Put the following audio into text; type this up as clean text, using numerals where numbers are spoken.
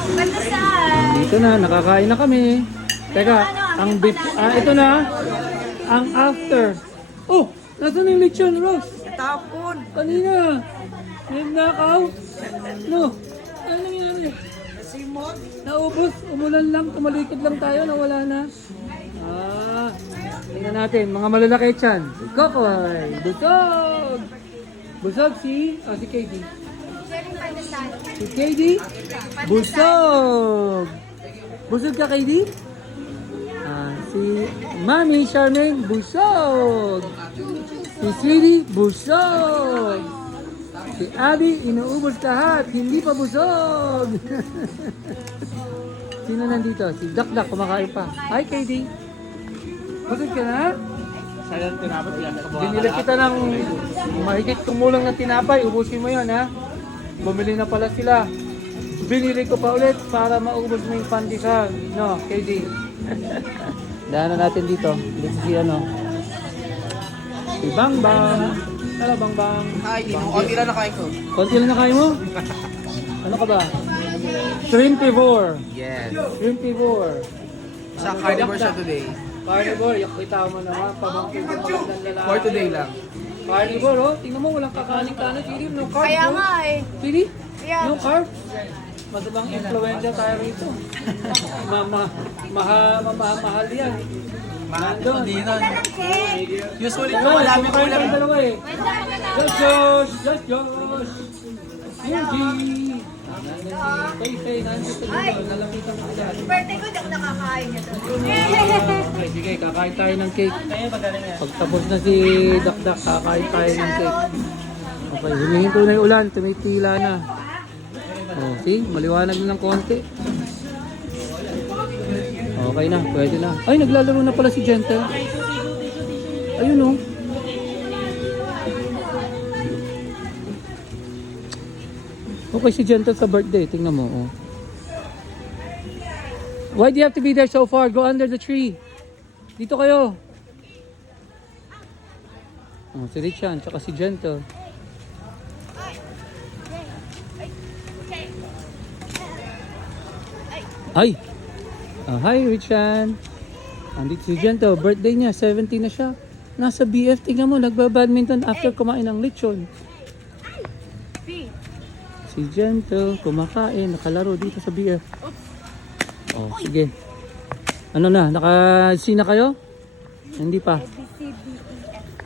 Pandesal. Dito na, nakakain na kami. Teka, ang beef, ito na, ang after. Oh, nasa na yung lechon, Ross? Tapon. Kanina, yung nakaw. No, ano nangyari? Simon. Naubos, umulan lang, tumalikod lang tayo, nawala na. Tingnan natin, mga malalaki tiyan. Si Kokoy, busog! Busog si KD. Sharing pandesal. Si KD, busog! Busog ka, KD? Si Mami Charmaine, busog! Si Sweetie, busog! Si Abby, inuubos lahat, hindi pa busog! Sino nandito? Si Dakdak, kumakain pa. Hi, KD! Busog ka na? Sayang tinapot yan. Binili kita ng mahigit kumulang na tinapay. Ubusin mo yun, ha? Bumili na pala sila. Binili ko pa ulit para maubos mo yung pandesal. No, KD. Daanan natin dito. Dito si si Bangbang. Hello, Bangbang. Ay, konti lang nakain ko. Konti lang nakain mo? Ano ka ba? Shrimpivore. Yes. Shrimpivore. Sa carnivore siya today. Carnivore, kita mo naman. Pabangkin ko naman ng lalaki. For today lang. Carnivore, oh. Tingnan mo, walang kakanin-kanin. Hindi, no carbs. Kaya no? nga eh. Really? Yeah. No carbs? Masabang influenza tayo rito. Mahal yan. Nandun. Usually ito Wala, malami ko kumakain lang. kayong dalawa eh. Just Josh! Just Josh! Yuji! Say, nandito dito. Nalapitan ko sila. Birthday ko, di ako nakakain nito. Okay, sige, kakain tayo ng cake. Pagtapos na si Dakdak, kakain tayo ng cake. Okay, humihinto na yung ulan, tumitila na. Oh, see, maliwanag na ng konti. Okay na, pwede na. Ay, naglalaro na pala si Gentle. Ayun oh. Okay si Gentle sa birthday, tingnan mo. Oh. Why do you have to be there so far? Go under the tree. Dito kayo. Oh, si Richan, tsaka si Gentle. Ay! Hi Richan. Andito si Gentle, birthday niya, 17 na siya. Nasa BF, tingnan mo, nagbabadminton after kumain ng lechon. Si Gentle, kumakain, nakalaro dito sa BF. Oh, sige. Ano na, naka-C na kayo? Hindi pa.